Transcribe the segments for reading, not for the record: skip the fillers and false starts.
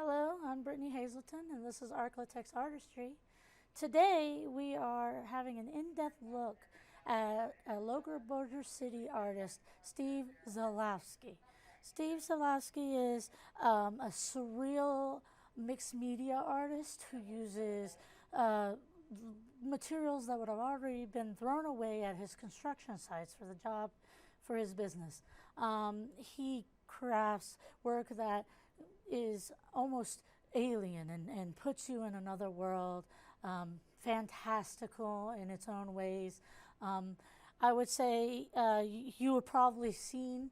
Hello, I'm Brittany Hazelton, and this is ArkLaTex Artistry. Today, we are having an in-depth look at a local Bossier City artist, Steve Zihlavsky. Steve Zihlavsky is a surreal mixed media artist who uses materials that would have already been thrown away at his construction sites for the job for his business. He crafts work that is almost alien and puts you in another world, fantastical in its own ways. I would say you have probably seen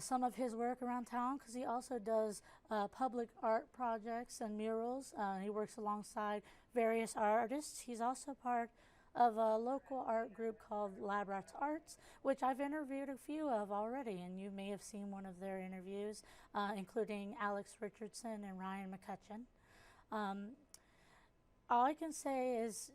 some of his work around town because he also does public art projects and murals. He works alongside various artists. He's also part of a local art group called ArkLaTex Arts, which I've interviewed a few of already, and you may have seen one of their interviews, including Alex Richardson and Ryan McCutcheon. All I can say is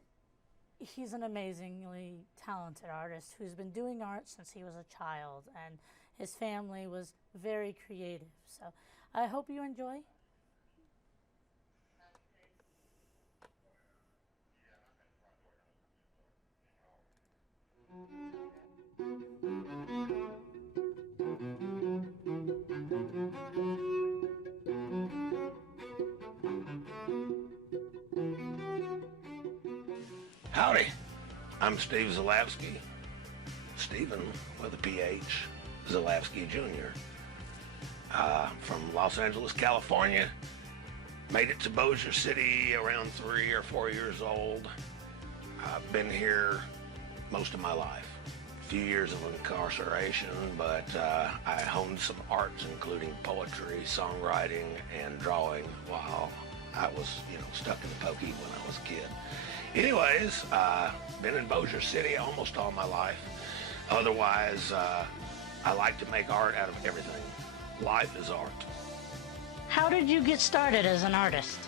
he's an amazingly talented artist who's been doing art since he was a child, and his family was very creative. So I hope you enjoy. Howdy, I'm Steve Zihlavsky, Stephen with a PH, Zihlavsky Jr. From Los Angeles, California. Made it to Bossier City around 3 or 4 years old. I've been here most of my life. A few years of incarceration, but I honed some arts, including poetry, songwriting, and drawing while I was, stuck in the pokey when I was a kid. Anyways, been in Bossier City almost all my life. Otherwise, I like to make art out of everything. Life is art. How did you get started as an artist?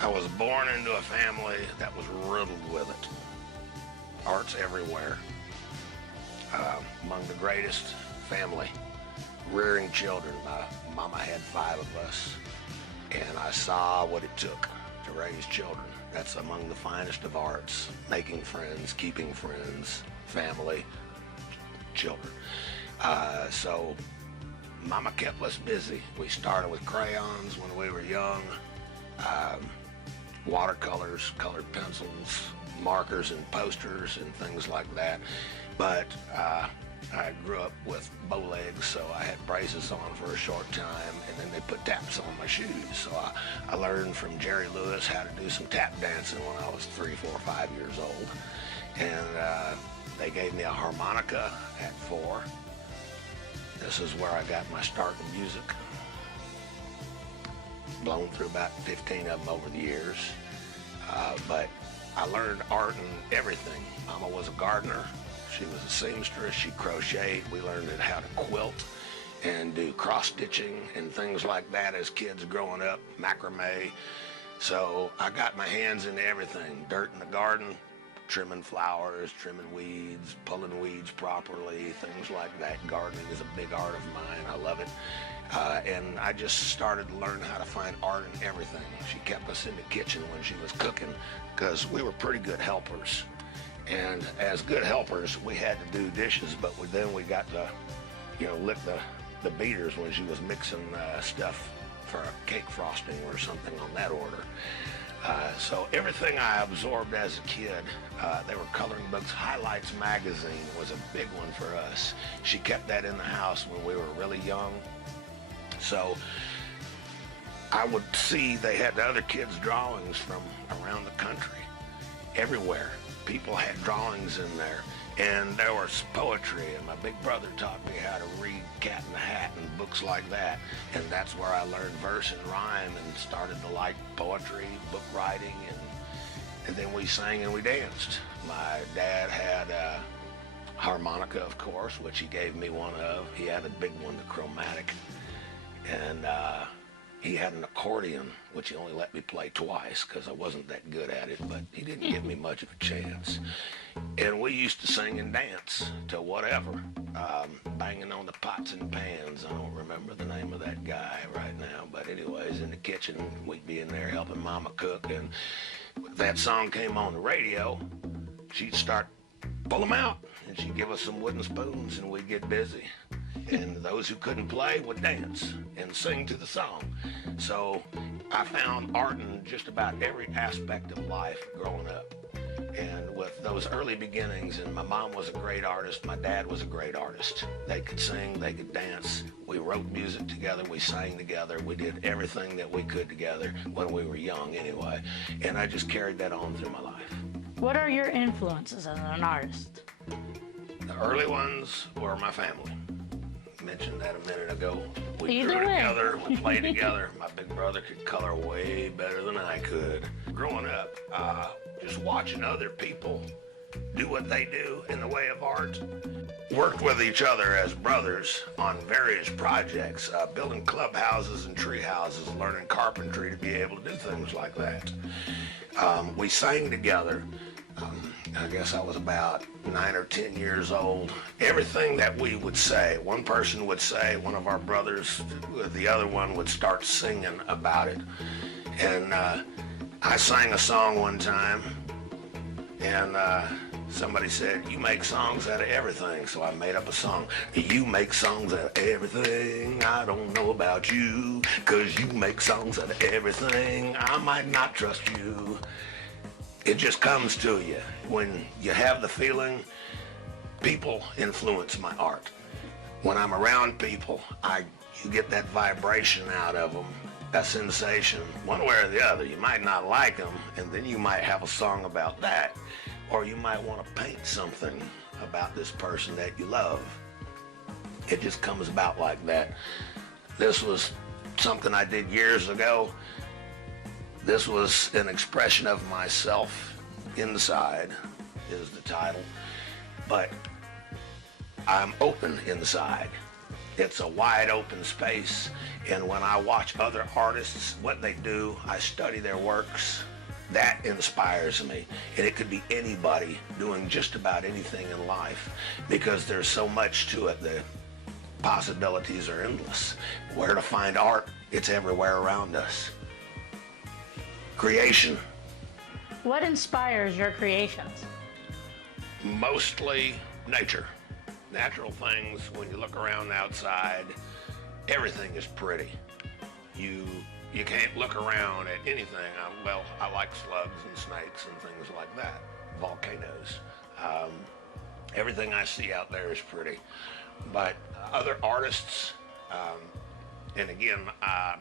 I was born into a family that was riddled with it. Art's everywhere. Among the greatest family. Rearing children. My mama had 5 of us, and I saw what it took to raise children. That's among the finest of arts. Making friends, keeping friends, family, children. So Mama kept us busy. We started with crayons when we were young, watercolors, colored pencils, markers and posters and things like that. But I grew up with bow legs, so I had braces on for a short time, and then they put taps on my shoes. So I learned from Jerry Lewis how to do some tap dancing when I was 3, 4, 5 years old. And they gave me a harmonica at 4. This is where I got my start in music. Blown through about 15 of them over the years. But I learned art in everything. Mama was a gardener. She was a seamstress. She crocheted. We learned how to quilt and do cross-stitching and things like that as kids growing up, macrame. So I got my hands into everything. Dirt in the garden, trimming flowers, trimming weeds, pulling weeds properly, things like that. Gardening is a big art of mine. I love it. And I just started to learn how to find art in everything. She kept us in the kitchen when she was cooking because we were pretty good helpers. And as good helpers, we had to do dishes, but then we got to, lick the beaters when she was mixing stuff for a cake frosting or something on that order. So everything I absorbed as a kid, they were coloring books. Highlights magazine was a big one for us. She kept that in the house when we were really young. So I would see they had the other kids' drawings from around the country, everywhere. People had drawings in there, and there was poetry, and my big brother taught me how to read Cat in the Hat and books like that, and that's where I learned verse and rhyme and started to like poetry, book writing, and then we sang and we danced. My dad had a harmonica, of course, which he gave me one of. He had a big one, the chromatic, and he had an accordion, which he only let me play twice because I wasn't that good at it, but he didn't give me much of a chance. And we used to sing and dance to whatever, banging on the pots and pans. I don't remember the name of that guy right now, but anyways, in the kitchen, we'd be in there helping Mama cook, and if that song came on the radio, she'd start, pull them out, and she'd give us some wooden spoons, and we'd get busy. And those who couldn't play would dance and sing to the song. So I found art in just about every aspect of life growing up. And with those early beginnings, and my mom was a great artist, my dad was a great artist. They could sing, they could dance. We wrote music together, we sang together, we did everything that we could together when we were young anyway. And I just carried that on through my life. What are your influences as an artist? The early ones were my family. Mentioned that a minute ago. We Either drew way. together, we played together. My big brother could color way better than I could. Growing up, just watching other people do what they do in the way of art. Worked with each other as brothers on various projects, building clubhouses and tree houses, learning carpentry to be able to do things like that. We sang together. I guess I was about 9 or 10 years old. Everything that we would say, one person would say, one of our brothers, the other one would start singing about it. And I sang a song one time, and somebody said, you make songs out of everything. So I made up a song. You make songs out of everything. I don't know about you, 'cause you make songs out of everything. I might not trust you. It just comes to you. When you have the feeling, people influence my art. When I'm around people, you get that vibration out of them, that sensation, one way or the other. You might not like them, and then you might have a song about that, or you might want to paint something about this person that you love. It just comes about like that. This was something I did years ago. This was an expression of myself. Inside is the title, but I'm open inside. It's a wide open space, and when I watch other artists, what they do, I study their works. That inspires me, and it could be anybody doing just about anything in life, because there's so much to it. The possibilities are endless. Where to find art? It's everywhere around us. Creation. What inspires your creations? Mostly nature. Natural things. When you look around outside, everything is pretty. You can't look around at anything. I like slugs and snakes and things like that. Volcanoes. Everything I see out there is pretty. But other artists, and again,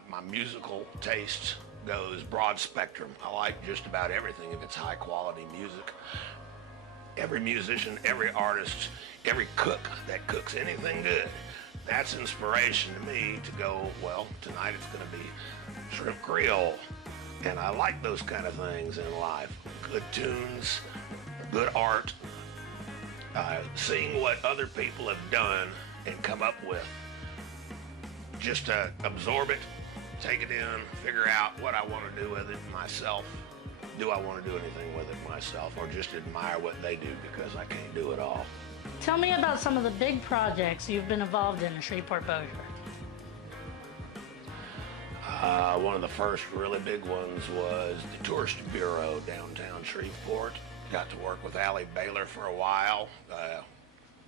my musical tastes goes broad spectrum. I like just about everything if it's high quality music. Every musician, every artist, every cook that cooks anything good, that's inspiration to me to go, well, tonight it's going to be shrimp creole. And I like those kind of things in life. Good tunes, good art, seeing what other people have done and come up with. Just to absorb it, take it in, figure out what I want to do with it myself. Do I want to do anything with it myself, or just admire what they do because I can't do it all? Tell me about some of the big projects you've been involved in Shreveport, Bossier. One of the first really big ones was the Tourist Bureau downtown Shreveport. Got to work with Allie Baylor for a while.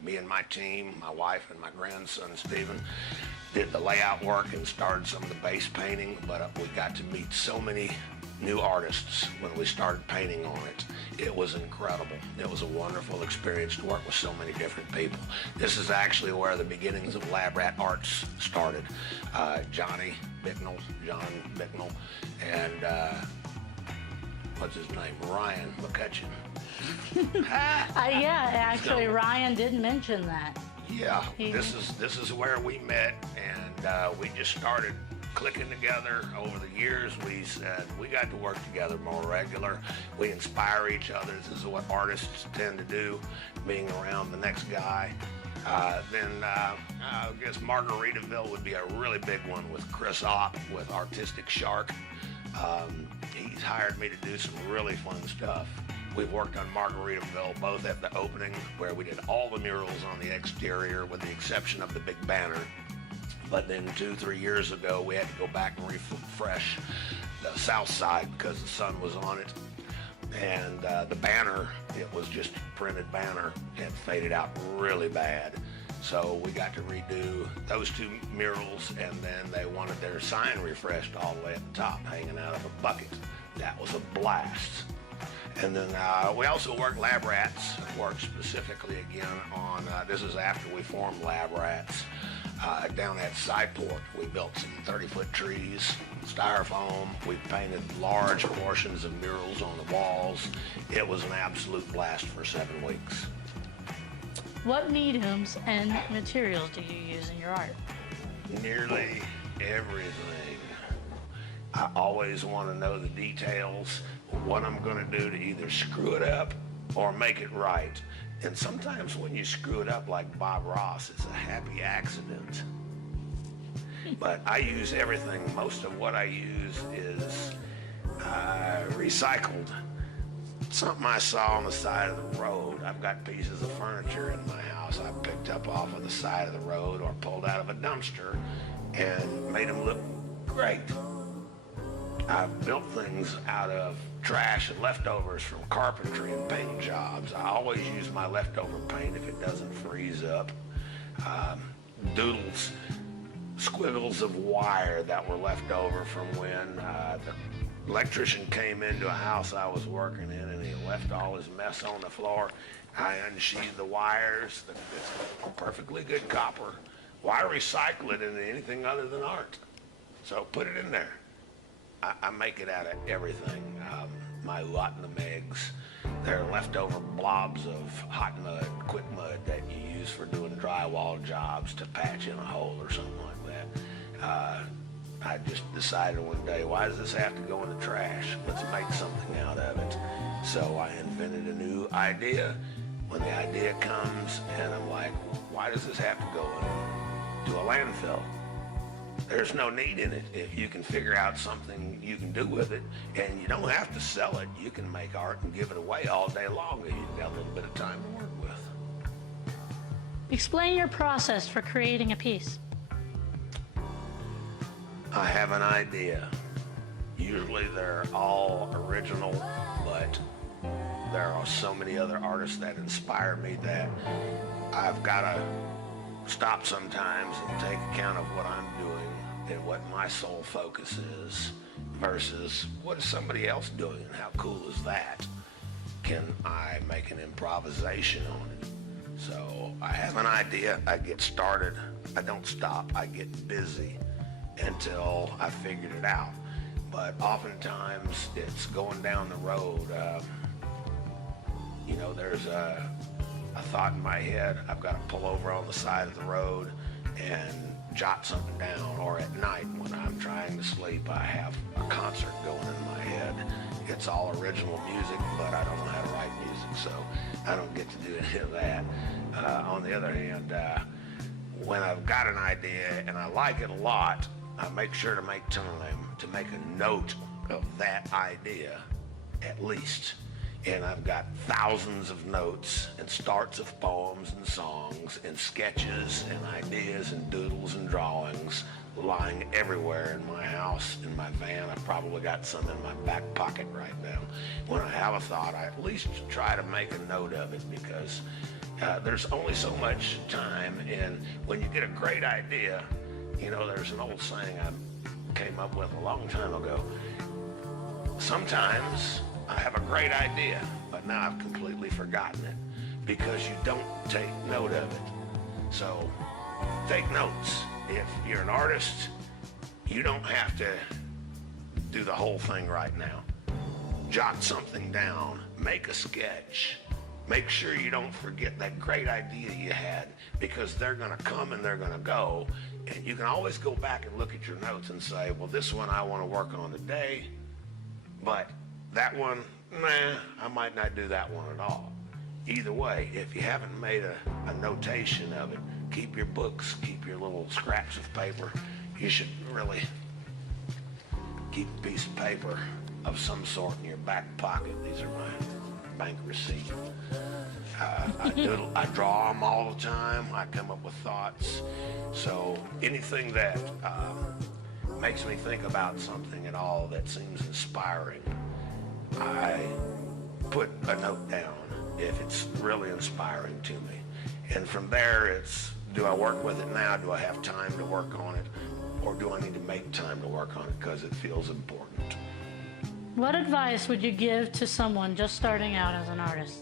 Me and my team, my wife and my grandson Stephen, did the layout work and started some of the base painting, but we got to meet so many new artists when we started painting on it. It was incredible. It was a wonderful experience to work with so many different people. This is actually where the beginnings of Lab Rat Arts started. John Bicknell, and what's his name? Ryan McCutcheon. Yeah, actually, Ryan did mention that. Yeah, this is where we met, and we just started clicking together over the years. We said we got to work together more regular. We inspire each other. This is what artists tend to do, being around the next guy. I guess Margaritaville would be a really big one with Chris Opp with Artistic Shark. He's hired me to do some really fun stuff. We've worked on Margaritaville both at the opening, where we did all the murals on the exterior with the exception of the big banner. But then 2-3 years ago, we had to go back and refresh the south side because the sun was on it. And the banner, it was just a printed banner, had faded out really bad. So we got to redo those 2 murals, and then they wanted their sign refreshed all the way at the top, hanging out of a bucket. That was a blast. And then we also worked Lab Rats, worked specifically again on, this is after we formed Lab Rats, down at Cyport. We built some 30-foot trees, styrofoam. We painted large portions of murals on the walls. It was an absolute blast for 7 weeks. What mediums and materials do you use in your art? Nearly everything. I always want to know the details, what I'm going to do to either screw it up or make it right. And sometimes when you screw it up like Bob Ross, it's a happy accident. But I use everything. Most of what I use is recycled. Something I saw on the side of the road. I've got pieces of furniture in my house I picked up off of the side of the road or pulled out of a dumpster and made them look great. I've built things out of trash and leftovers from carpentry and paint jobs. I always use my leftover paint if it doesn't freeze up. Doodles, squiggles of wire that were left over from when the electrician came into a house I was working in and he left all his mess on the floor. I unsheathed the wires. It's perfectly good copper. Why recycle it into anything other than art? So put it in there. I make it out of everything. My Lotnamegs, they're leftover blobs of hot mud, quick mud that you use for doing drywall jobs to patch in a hole or something like that. I just decided one day, why does this have to go in the trash? Let's make something out of it. So I invented a new idea. When the idea comes and I'm like, why does this have to go to a landfill? There's no need in it. If you can figure out something you can do with it, and you don't have to sell it, you can make art and give it away all day long if you've got a little bit of time to work with. Explain your process for creating a piece. I have an idea. Usually they're all original, but there are so many other artists that inspire me that I've got to stop sometimes and take account of what I'm doing and what my sole focus is versus what is somebody else doing and how cool is that? Can I make an improvisation on it? So I have an idea, I get started, I don't stop, I get busy until I figured it out. But oftentimes it's going down the road. There's a thought in my head. I've got to pull over on the side of the road and jot something down. Or at night when I'm trying to sleep, I have a concert going in my head. It's all original music, but I don't know how to write music, so I don't get to do any of that. On the other hand, when I've got an idea and I like it a lot, I make sure to make time to make a note of that idea, at least. And I've got thousands of notes and starts of poems and songs and sketches and ideas and doodles and drawings lying everywhere in my house, in my van. I've probably got some in my back pocket right now. When I have a thought, I at least try to make a note of it because there's only so much time. And when you get a great idea, there's an old saying I came up with a long time ago. Sometimes I have a great idea, but now I've completely forgotten it because you don't take note of it. So take notes. If you're an artist, you don't have to do the whole thing right now. Jot something down, make a sketch. Make sure you don't forget that great idea you had because they're gonna come and they're gonna go. And you can always go back and look at your notes and say, well, this one I wanna work on today, but that one, I might not do that one at all. either way, if you haven't made a notation of it, keep your books, keep your little scraps of paper. You should really keep a piece of paper of some sort in your back pocket. These are my bank receipts. I draw them all the time. I come up with thoughts. So anything that makes me think about something at all that seems inspiring, I put a note down if it's really inspiring to me. And from there, it's, do I work with it now? Do I have time to work on it? Or do I need to make time to work on it because it feels important? What advice would you give to someone just starting out as an artist?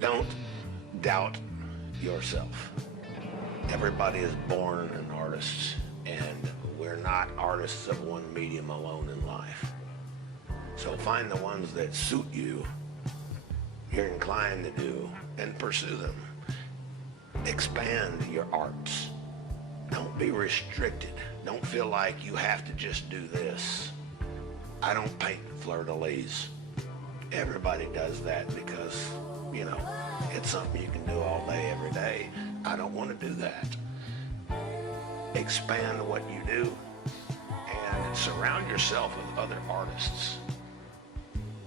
Don't doubt yourself. Everybody is born an artist, and we're not artists of one medium alone in life. So find the ones that suit you, you're inclined to do, and pursue them. Expand your arts. Don't be restricted. Don't feel like you have to just do this. I don't paint fleur-de-lis. Everybody does that because, you know, it's something you can do all day, every day. I don't want to do that. Expand what you do and surround yourself with other artists.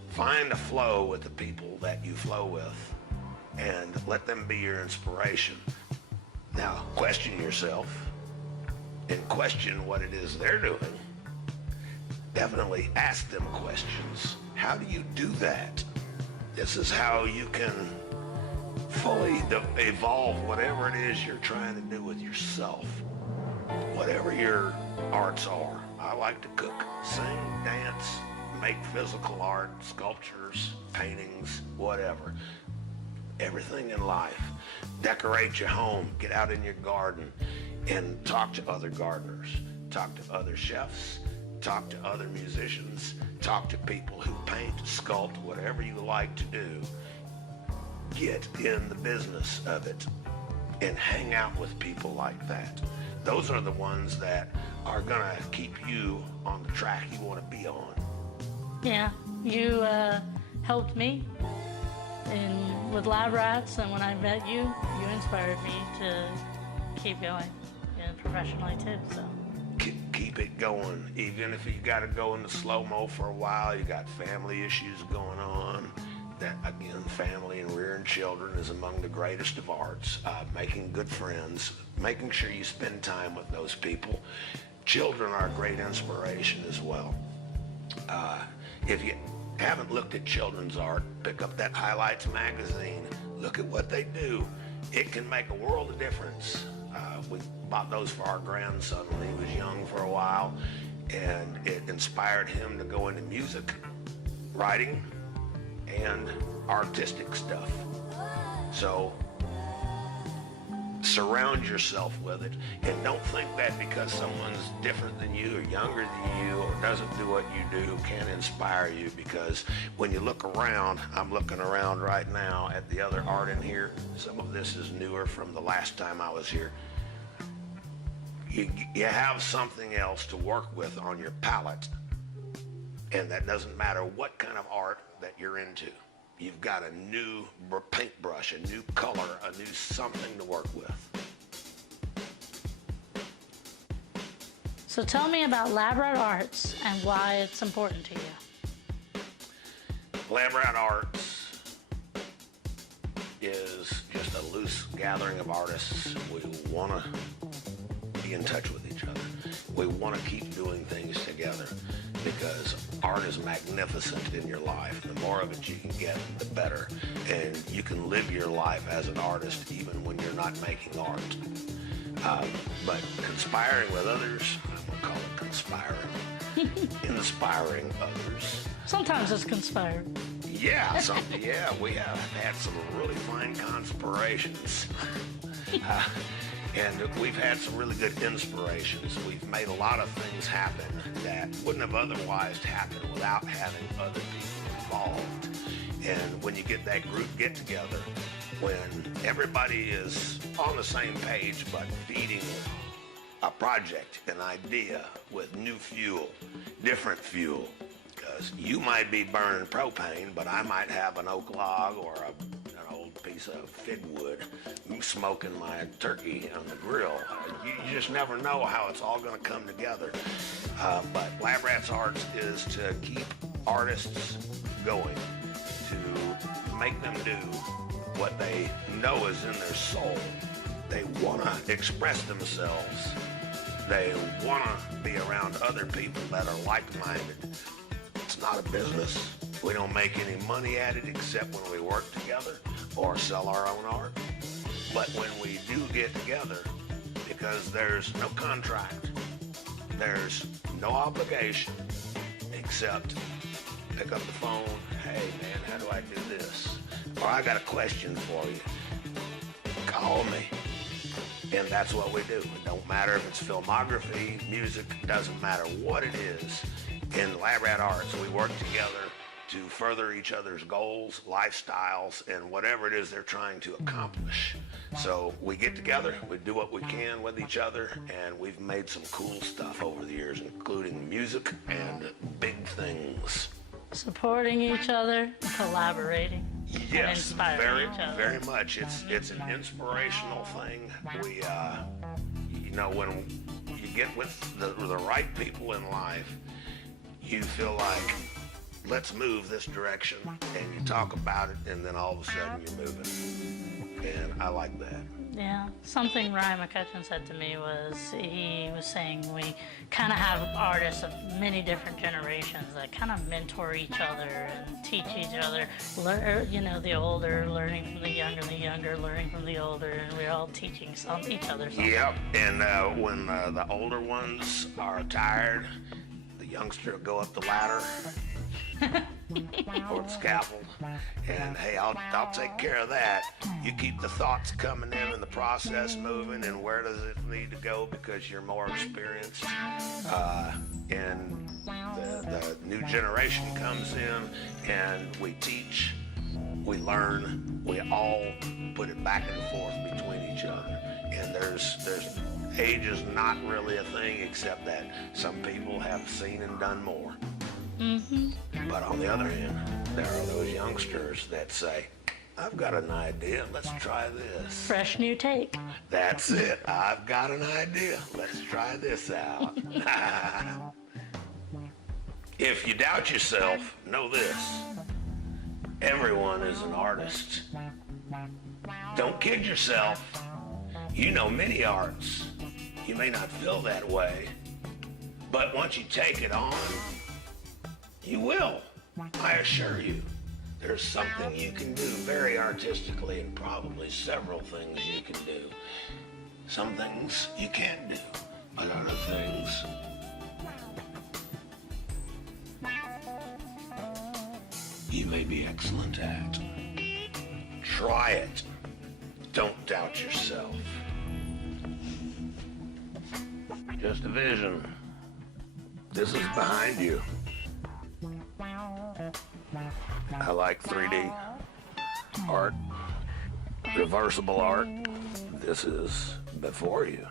Find a flow with the people that you flow with and let them be your inspiration. Now, question yourself and question what it is they're doing. Definitely ask them questions. How do you do that? This is how you can fully evolve whatever it is you're trying to do with yourself. Whatever your arts are. I like to cook, sing, dance, make physical art, sculptures, paintings, whatever. Everything in life. Decorate your home, get out in your garden and talk to other gardeners, talk to other chefs, talk to other musicians, talk to people who paint, sculpt, whatever you like to do. Get in the business of it and hang out with people like that. Those are the ones that are gonna keep you on the track you want to be on. Yeah, you helped me with lab rats, and when I met you, you inspired me to keep going, and professionally too. So keep it going, even if you got to go into slow-mo for a while. You got family issues going on. That again, family and rearing children is among the greatest of arts. Making good friends, making sure you spend time with those people. Children are a great inspiration as well. If you haven't looked at children's art, pick up that Highlights magazine. Look at what they do. It can make a world of difference. We bought those for our grandson when he was young for a while, and it inspired him to go into music, writing, and artistic stuff. So surround yourself with it, and don't think that because someone's different than you or younger than you or doesn't do what you do can't inspire you, because when you look around, I'm looking around right now at the other art in here. Some of this is newer from the last time I was here. You have something else to work with on your palette, and that doesn't matter what kind of art that you're into. You've got a new paintbrush, a new color, a new something to work with. So tell me about lab rat arts and why it's important to you. Lab rat arts is just a loose gathering of artists. We want to be in touch with each other. We want to keep doing things together because art is magnificent in your life. The more of it you can get, the better. And you can live your life as an artist even when you're not making art. But conspiring with others, I'm going to call it conspiring. Inspiring others. Sometimes it's conspired. Yeah, we have had some really fine conspirations. And we've had some really good inspirations. We've made a lot of things happen that wouldn't have otherwise happened without having other people involved. And when you get that group get together, when everybody is on the same page but feeding a project, an idea with new fuel, different fuel, because you might be burning propane, but I might have an oak log or an old piece of fig wood smoking my turkey on the grill. You just never know how it's all going to come together. But Lab Rats Arts is to keep artists going, to make them do what they know is in their soul. They want to express themselves. They want to be around other people that are like-minded. It's not a business. We don't make any money at it except when we work together or sell our own art. But when we do get together, because there's no contract, there's no obligation except pick up the phone, hey man, how do I do this? Or I got a question for you. Call me. And that's what we do. It don't matter if it's filmography, music, doesn't matter what it is. In Lab Rat Arts, we work together to further each other's goals, lifestyles, and whatever it is they're trying to accomplish. So we get together, we do what we can with each other, and we've made some cool stuff over the years, including music and big things. Supporting each other, collaborating, and Yes, inspiring each other. very much. It's an inspirational thing. We, you know, when you get with the right people in life, you feel like, let's move this direction, and you talk about it, and then all of a sudden you're moving. And I like that. Yeah, something Ryan McCutcheon said to me was, he was saying we kind of have artists of many different generations that kind of mentor each other and teach each other. You know, the older learning from the younger learning from the older, and we're all teaching each other something. Yep, and when the older ones are tired, the youngster will go up the ladder or the scaffold, and hey, I'll take care of that. You keep the thoughts coming in and the process moving, and where does it need to go because you're more experienced. And the new generation comes in, and we teach, we learn, we all put it back and forth between each other. And there's age is not really a thing, except that some people have seen and done more. Mm-hmm. But on the other hand, there are those youngsters that say, I've got an idea, let's try this. Fresh new take. That's it, I've got an idea, let's try this out. If you doubt yourself, know this, everyone is an artist. Don't kid yourself. You know many arts. You may not feel that way, but once you take it on, you will, I assure you. There's something you can do very artistically, and probably several things you can do. Some things you can't do, but other things you may be excellent at. Try it. Don't doubt yourself. Just a vision. This is behind you. I like 3D art, reversible art. This is before you.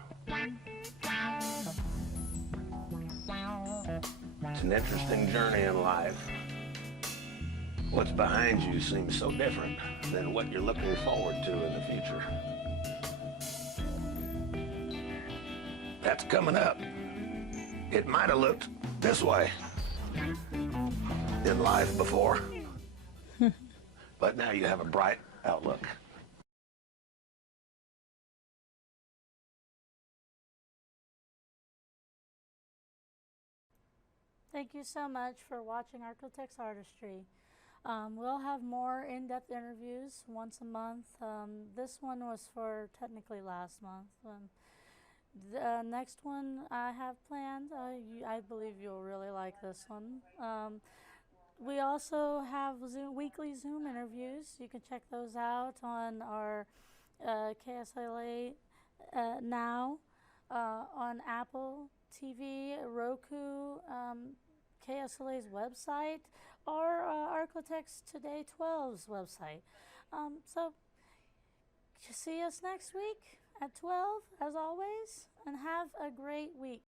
It's an interesting journey in life. What's behind you seems so different than what you're looking forward to in the future. That's coming up. It might have looked this way in life before, but now you have a bright outlook. Thank you so much for watching ArkLaTex Artistry. We'll have more in-depth interviews once a month. This one was for technically last month. The next one I have planned, I believe you'll really like this one. We also have weekly Zoom interviews. You can check those out on our KSLA now, on Apple TV, Roku, KSLA's website, or ArkLaTex Today 12's website. So see us next week at 12, as always, and have a great week.